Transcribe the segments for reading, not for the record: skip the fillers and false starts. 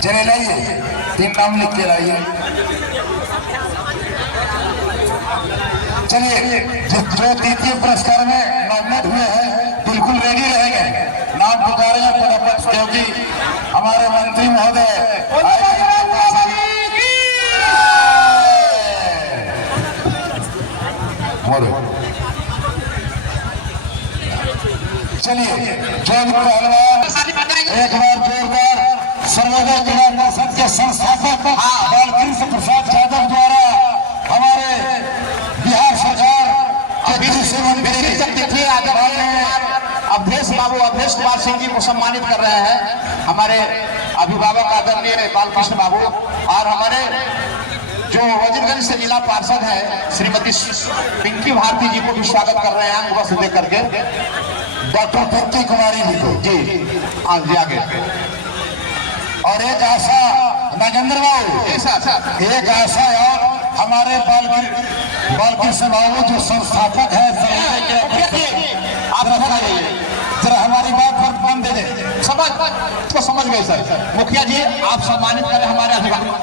चले लाइए, 3 नाम लिख के लाइए। चलिए, जो द्वितीय पुरस्कार में नॉमिनेट हुए हैं बिल्कुल रेडी रहेंगे, नाम पुकारेंगे फटाफट, क्योंकि हमारे मंत्री महोदय चलिए जौनपुर पहलवान एक बार जोरदार सर्वोदय जिला परिषद के संस्थापक बालकृष्ण प्रसाद यादव द्वारा हमारे बिहार सरकार अवधेश बाबू अवधेश कुमार सिंह जी को सम्मानित कर रहे हैं, हमारे अभिभावक आदरणीय बालकृष्ण बाबू, और हमारे जो वजीरगंज से जिला पार्षद है श्रीमती पिंकी भारती जी को भी स्वागत कर रहे हैं अंग वस्त्र देकर के। डॉक्टर पिंकी कुमारी जी को जी जी आगे, और एक आशा नागेंद्र बाबू, एक आशा और हमारे बालकृष्ण बाबू जो संस्थापक है, आप जरा हमारी बात पर ध्यान दे दे। समझ गए सर। मुखिया जी आप सम्मानित करें, हमारे अभिभावक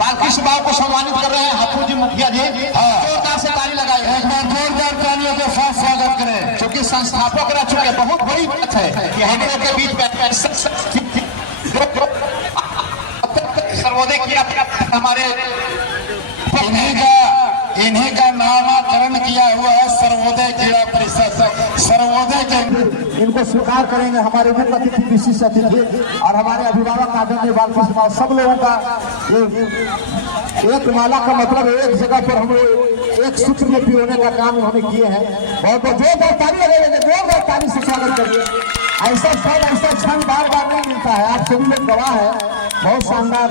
बालकृष्ण बाबू को सम्मानित कर रहे हैं हाथू जी मुखिया जी, जोरदार से ताली लगाए, एक बार जोरदार तालियों के साथ स्वागत करें, क्योंकि संस्थापक रह चुके। बहुत बड़ी बात है कि हम लोग के बीच सर्वोदय किया हमारे इन्हीं का नामकरण किया हुआ है सर्वोदय जिला परिषद। सर्वोदय के इनको स्वीकार करेंगे हमारे मुख्य अतिथि विशिष्ट अतिथि और हमारे अभिभावक आदरणीय बालकृष्ण बाबू, सब लोगों का एक माला का मतलब एक जगह पर हम लोग एक सूत्र में पिरोने का काम उन्होंने किए हैं। बहुत बहुत जोरदार ताली लगेंगे, जोरदार ताली से स्वागत करिए। ऐसा क्षण बार बार नहीं मिलता है, आप सभी लोग गवाह है। बहुत शानदार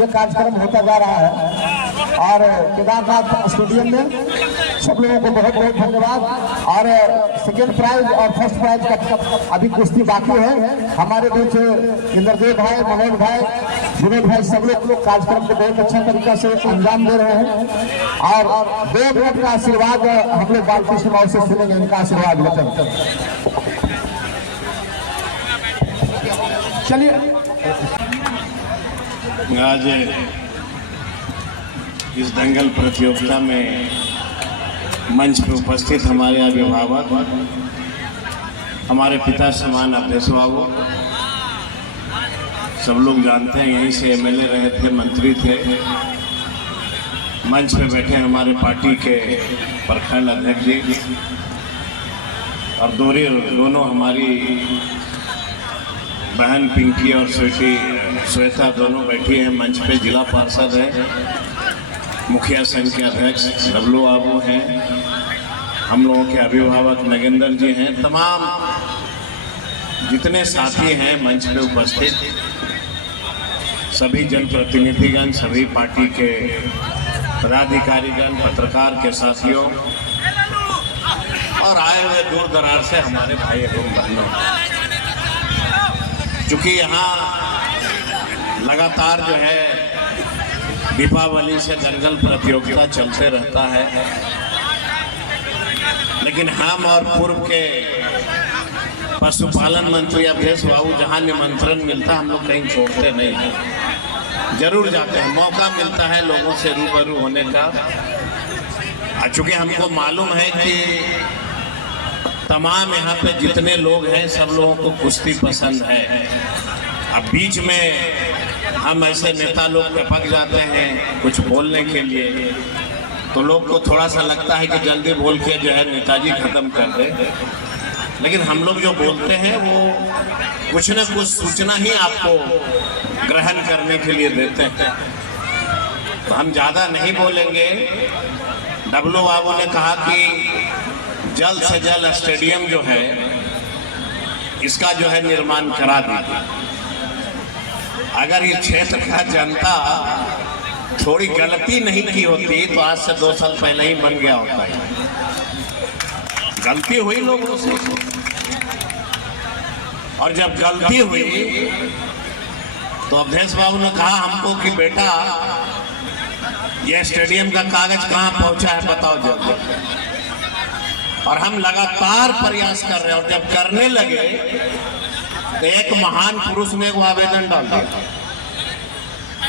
ये कार्यक्रम होता जा रहा है और केदारनाथ स्टेडियम में सब लोगों को बहुत बहुत धन्यवाद। और सेकेंड प्राइज और फर्स्ट प्राइज का अभी कुश्ती बाकी है। हमारे बीच इंद्रदेव भाई, मनोज भाई, विनोद भाई, सब लोग कार्यक्रम को बहुत अच्छा तरीका से अंजाम दे रहे हैं और 2 मिनट का आशीर्वाद हम लोग बालकृष्ण बाबू से सुनेंगे, इनका आशीर्वाद लेकर। चलिए, आज इस दंगल प्रतियोगिता में मंच पर उपस्थित हमारे अभिभावक, हमारे पिता समान अवधेश बाबू, सब लोग जानते हैं, यहीं से एमएलए रहे थे, मंत्री थे। मंच पे बैठे हमारे पार्टी के प्रखंड अध्यक्ष जी और दोनों हमारी बहन पिंकी और श्वेता दोनों बैठी हैं मंच पे। जिला पार्षद है, मुखिया संघ के अध्यक्ष डब्लू बाबू हैं, हम लोगों के अभिभावक नगेंद्र जी हैं, तमाम जितने साथी हैं मंच पे उपस्थित, सभी जनप्रतिनिधिगण, सभी पार्टी के पदाधिकारीगण, पत्रकार के साथियों और आए हुए दूर दराज से हमारे भाई एवं बहनों, चूँकि यहाँ लगातार जो है दीपावली से दंगल प्रतियोगिता चलते रहता है, लेकिन हम और पूर्व के पशुपालन मंत्री अवधेश बाबू जहाँ निमंत्रण मिलता हम लोग कहीं छोड़ते नहीं हैं, जरूर जाते हैं। मौका मिलता है लोगों से रूबरू होने का। चूँकि हमको मालूम है कि तमाम यहाँ पे जितने लोग हैं सब लोगों को कुश्ती पसंद है। अब बीच में हम ऐसे नेता लोग टपक जाते हैं कुछ बोलने के लिए, तो लोग को थोड़ा सा लगता है कि जल्दी बोल के जो है नेताजी खत्म कर दे, लेकिन हम लोग जो बोलते हैं वो कुछ न कुछ सूचना ही आपको ग्रहण करने के लिए देते हैं। तो हम ज़्यादा नहीं बोलेंगे। डब्लू बाबू ने कहा कि जल्द से जल्द स्टेडियम जो है इसका जो है निर्माण करा दीजिए। अगर ये क्षेत्र का जनता थोड़ी गलती नहीं की होती तो आज से 2 साल पहले ही बन गया होता है। गलती हुई लोगों से, और जब गलती हुई तो अवधेश बाबू ने कहा हमको कि बेटा ये स्टेडियम का कागज कहाँ पहुंचा है बताओ जल्दी। और हम लगातार प्रयास कर रहे हैं, और जब करने लगे तो एक महान पुरुष ने वो आवेदन डाल दिया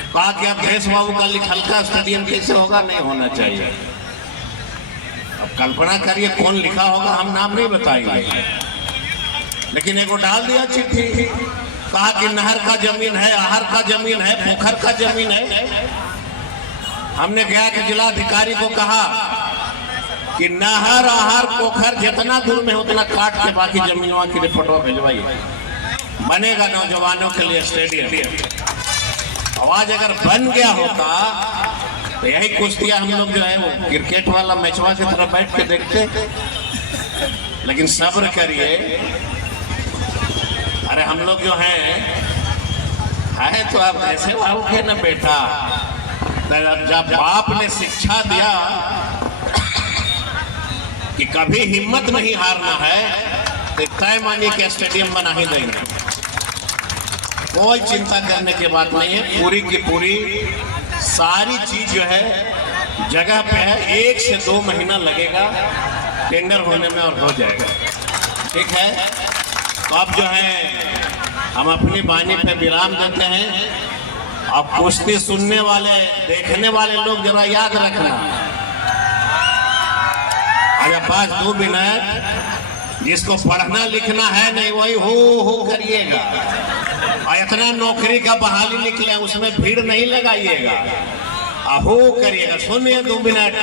कहा कि अब देश बाबू का लिखलका स्टेडियम कैसे होगा, नहीं होना चाहिए। अब कल्पना करिए कौन लिखा होगा, हम नाम नहीं बताएंगे, लेकिन एगो डाल दिया चिट्ठी, कहा कि नहर का जमीन है, आहर का जमीन है, पोखर का जमीन है। हमने गया कि जिलाधिकारी को कहा कि नहर आहर पोखर जितना दूर में उतना काट के बाकी जमीनों की रिपोर्ट भिजवाइए, बनेगा नौजवानों के लिए स्टेडियम। आवाज अगर बन गया होता तो यही कुश्तियां हम लोग जो है वो क्रिकेट वाला मैचवा की तरफ बैठ के देखते, लेकिन सब्र करिए। अरे हम लोग जो है तो आप ऐसे भावोगे ना बेटा, जब बाप ने शिक्षा दिया कि कभी हिम्मत नहीं हारना है, तो तय मानिए कि स्टेडियम बना ही देंगे, कोई चिंता करने की बात नहीं है। पूरी की पूरी सारी चीज जो है जगह पे है, 1 से 2 महीना लगेगा टेंडर होने में और हो जाएगा, ठीक है। तो अब जो है हम अपनी वाणी पे विराम देते हैं। और कुश्ती सुनने वाले देखने वाले लोग जरा याद रखना, अरे 5-2 मिनट जिसको पढ़ना लिखना है नहीं वही हो करिएगा, और इतना नौकरी का बहाली निकले उसमें भीड़ नहीं लगाइएगा, हो करिएगा। सुनिए 2 मिनट।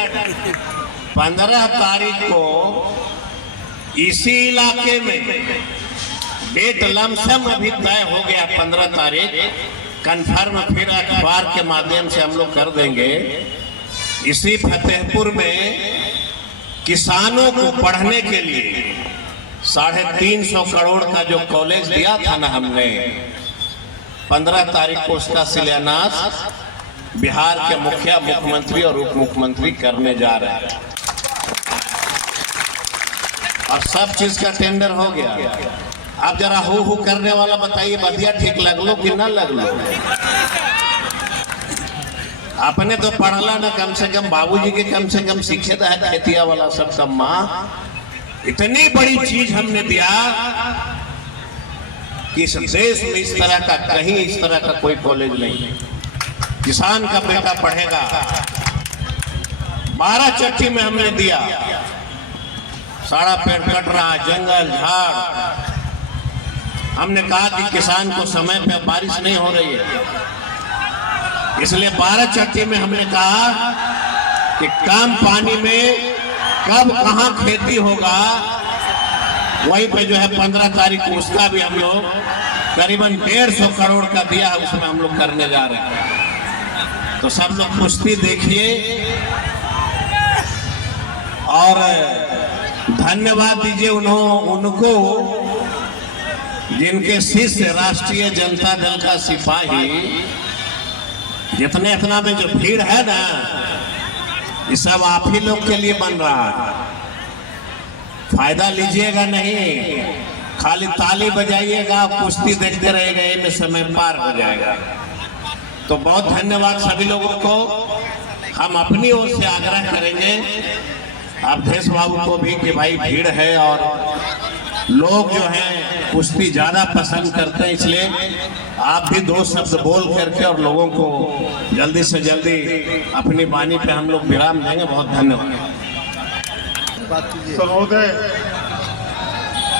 15 तारीख को इसी इलाके में डेट लमसम अभी तय हो गया, 15 तारीख कन्फर्म, फिर अखबार के माध्यम से हम लोग कर देंगे। इसी फतेहपुर में किसानों को पढ़ने के लिए 350 करोड़ का जो कॉलेज दिया था ना हमने, 15 तारीख को उसका शिलान्यास बिहार के मुखिया, मुख्यमंत्री और उप मुख्यमंत्री करने जा रहे हैं, और सब चीज का टेंडर हो गया। आप जरा हो करने वाला बताइए, बदिया ठीक लग लो कि ना लग लो? आपने तो पढ़ला ना, कम से कम बाबूजी के कम से कम सीखे तो है खेतिया वाला सब माँ। इतनी बड़ी चीज हमने दिया कि इस देश में इस तरह का कहीं इस तरह का कोई कॉलेज नहीं। किसान का बेटा पढ़ेगा। 12 चट्टी में हमने दिया, सारा पेड़ कट रहा, जंगल झाड़। हमने कहा कि किसान को समय पे बारिश नहीं हो रही है, इसलिए 12 चट्टी में हमने कहा कि कम पानी में कब कहां खेती होगा, वहीं पे जो है 15 तारीख को उसका भी हम लोग करीबन 150 करोड़ का दिया है, उसमें हम लोग करने जा रहे हैं। तो सब लोग कुश्ती देखिए और धन्यवाद दीजिए उनको जिनके शिष्य राष्ट्रीय जनता दल का सिपाही, जितने इतना में जो भीड़ है ना, ये सब आप ही लोग के लिए बन रहा है। फायदा लीजिएगा नहीं, खाली ताली बजाइएगा, कुश्ती देखते रहेगा, इनमें समय पार हो जाएगा। तो बहुत धन्यवाद सभी लोगों को। हम अपनी ओर से आग्रह करेंगे अवधेश बाबू को भी कि भाई भीड़ है और लोग जो हैं कुश्ती ज्यादा पसंद करते हैं, इसलिए आप भी 2 शब्द बोल करके और लोगों को जल्दी से जल्दी अपनी वाणी पे हम लोग विराम देंगे। बहुत धन्यवाद। सर्वोदय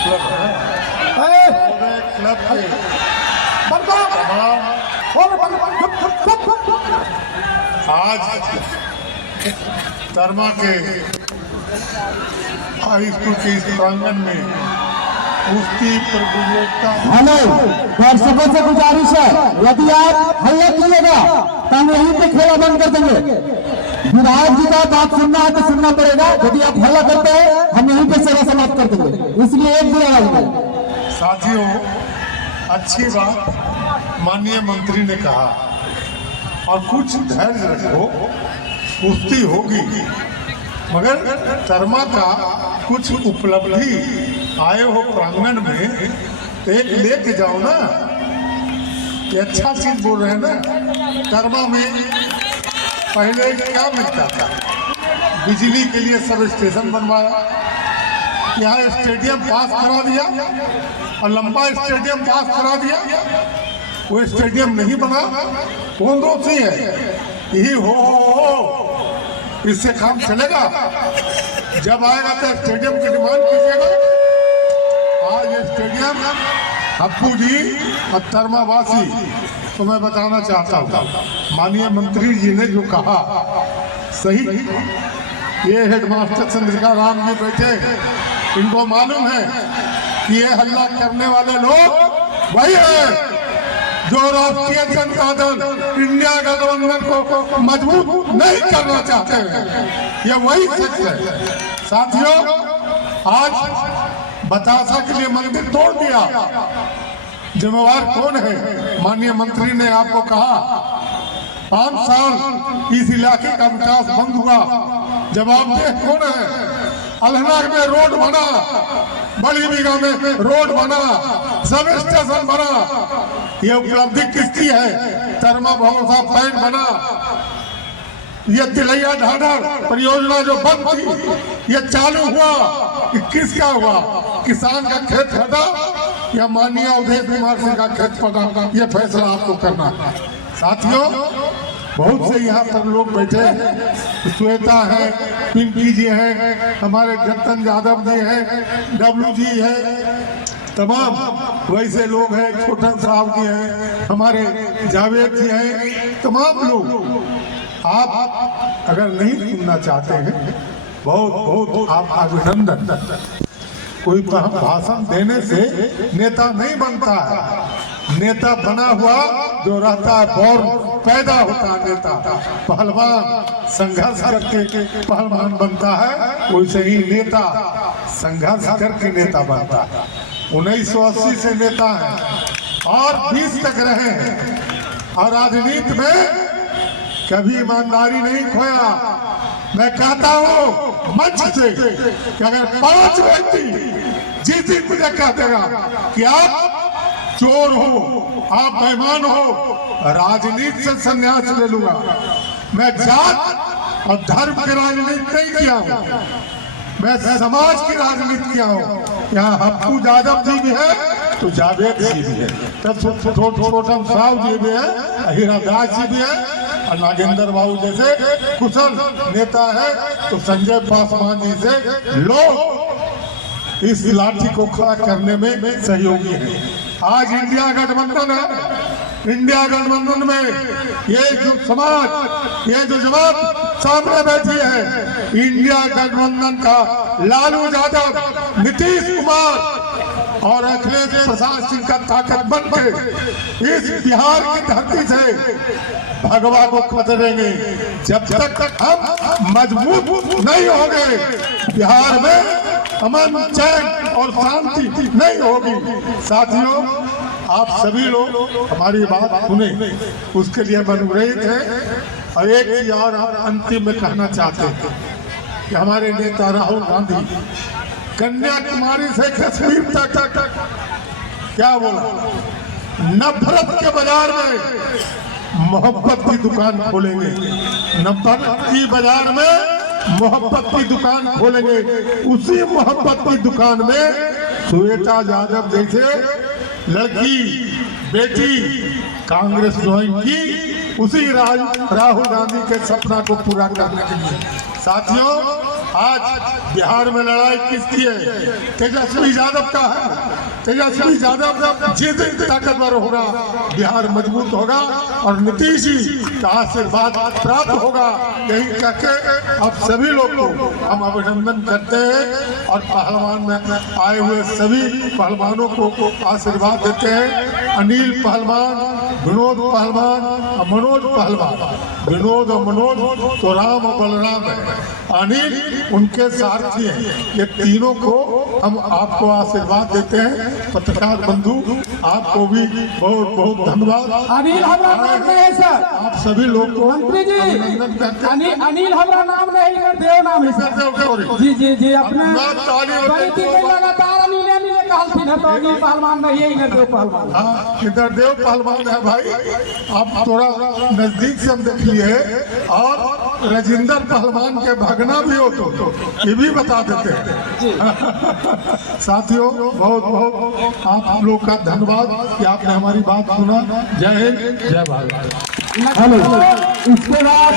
क्लब के आज तरमा के हाई स्कूल के इस प्रांगण में कुश्ती प्रतियोगिता। हेलो, दर्शकों से गुजारिश है, यदि आप हल्ला कीजिएगा तो हम यहीं पे खेला बंद कर देंगे। विधायक जी का बात सुनना है तो सुनना पड़ेगा, यदि आप हल्ला करते हैं हम यहीं पे सेवा समाप्त कर देंगे, इसलिए एक दिन आवाज में। साथियों, अच्छी बात माननीय मंत्री ने कहा, और कुछ धैर्य रखो, कुश्ती होगी, मगर तरमा का कुछ उपलब्धि आए हो प्रांगण में एक लेके जाओ ना, ये अच्छा चीज बोल रहे हैं ना। तरमा में पहले क्या मिलता था, बिजली के लिए सब स्टेशन बनवाया, यहाँ स्टेडियम पास करा दिया और लंबा स्टेडियम पास करा दिया, वो स्टेडियम नहीं बना, कौन दोषी है? यही हो, इससे काम चलेगा? जब आएगा तो स्टेडियम की डिमांड कीजिएगा। आज ये स्टेडियम हप्पू जी और तरमावासी तो मैं बताना चाहता हूँ, माननीय मंत्री जी ने जो कहा सही। ये हेडमास्टर चंद्रिका राम जी बैठे, इनको मालूम है कि ये हल्ला करने वाले लोग वही है जो राष्ट्रीय जनता दल इंडिया गठबंधन को मजबूत नहीं करना चाहते हैं। ये वही सच है। साथियों, आज बतासा के लिए मंदिर तोड़ दिया, जिम्मेवार कौन है? माननीय मंत्री ने आपको कहा 5 साल इस इलाके का विकास बंद हुआ, जवाबदेह कौन है? अलहनाग में रोड बना, बड़ी बीघा में रोड बना, सब स्टेशन बना, ये उपलब्धि किसकी है? तरमा भरोसा बैंक बना, ये तिलैया ढाढर परियोजना जो बंद थी ये चालू हुआ, कि किसका हुआ? किसान का खेत फटा या माननीय उदय कुमार सिंह का खेत फटा? ये फैसला आपको करना है। साथियों, बहुत से यहाँ पर लोग बैठे हैं, श्वेता है, पिंकी जी हैं, हमारे जतन यादव जी हैं, डब्लू जी है, तमाम वैसे लोग हैं, छोटन साहब जी हैं, हमारे जावेद जी हैं, तमाम लोग। आप अगर नहीं सुनना चाहते हैं, बहुत बहुत आप अभिनंदन। कोई भाषण देने से नेता नहीं बनता है, नेता बना हुआ जो रहता है और पैदा होता है नेता। पहलवान संघर्ष करके पहलवान बनता है, वैसे ही नेता संघर्ष करके नेता बनता है। 1980 से नेता है और 20 तक रहे हैं, और राजनीति में कभी ईमानदारी नहीं खोया। मैं कहता हूँ मंच से कि अगर 5 व्यक्ति जिस दिन मुझे कह देगा कि आप चोर हो, आप बेईमान हो, राजनीति से संन्यास ले लूंगा। मैं जात और धर्म की राजनीति नहीं किया हूँ, मैं समाज की राजनीति किया हूँ। यहाँ हप्पू यादव जी भी है तो जावेद जी भी है, तब छोटन साहब जी भी है, हीरादास जी भी है, और नागेंद्र बाबू जैसे कुशल नेता है, तो संजय पासवान जी से लोग इस लाठी को खड़ा करने में सहयोगी है। आज इंडिया गठबंधन है, इंडिया गठबंधन में ये जो समाज, ये जो जमात सामने बैठी है, इंडिया गठबंधन का लालू यादव, नीतीश कुमार और अखिलेश प्रसाद सिंह का ताकत बन के इस बिहार की धरती से भगवा को खदेड़ेंगे। जब तक हम मजबूत नहीं होंगे, बिहार में अमन, चैन और शांति नहीं होगी। साथियों, आप सभी लोग हमारी बात सुने, उसके लिए हम अनुग्रहित हैं। और एक चीज और अंतिम में कहना चाहते हैं कि हमारे नेता राहुल गांधी कन्याकुमारी से कश्मीर तक क्या बोला? नफरत के बाजार में मोहब्बत की दुकान खोलेंगे, नफरत की बाजार में मोहब्बत की दुकान खोलेंगे। उसी मोहब्बत की दुकान में श्वेता यादव जैसे लड़की बेटी कांग्रेस ज्वाइन की, उसी राहुल गांधी के सपना को पूरा करने के लिए। साथियों, आज बिहार में लड़ाई किसकी है? तेजस्वी यादव का है। तेजस्वी यादव जिस दिन ताकतवर होगा, बिहार मजबूत होगा और नीतीश जी का आशीर्वाद प्राप्त होगा। यही कहकर अब सभी लोग को हम अभिनंदन करते हैं और पहलवान में आए हुए सभी पहलवानों को आशीर्वाद देते हैं। अनिल पहलवान, विनोद पहलवान और मनोज पहलवान। विनोद और मनोज तो राम और बलराम है, अनिल उनके सारथी हैं। ये तीनों को हम आपको आशीर्वाद देते हैं। पत्रकार बंधु, आपको भी बहुत बहुत धन्यवाद। अनिल हमारा नाम नहीं है सर, आप सभी लोग को मंत्री जी अभिनंदन करते हैं। अनिल हमारा नाम नहीं है, देव नाम है सर। जी जी जी, अपने लगातार अनिल अनिल कहलथिन है तो ये पहलवान नहीं है, इधर देव पहलवान। हाँ, इधर देव पहलवान है भाई। आप थोड़ा नजदीक से हम देख लिए, और राजेंद्र पहलवान के भगना भी हो तो ये भी बता देते हैं। साथियों, बहुत बहुत आप लोग का धन्यवाद कि आपने हमारी बात सुना। जय हिंद, जय भारत। हेलो, इसके बाद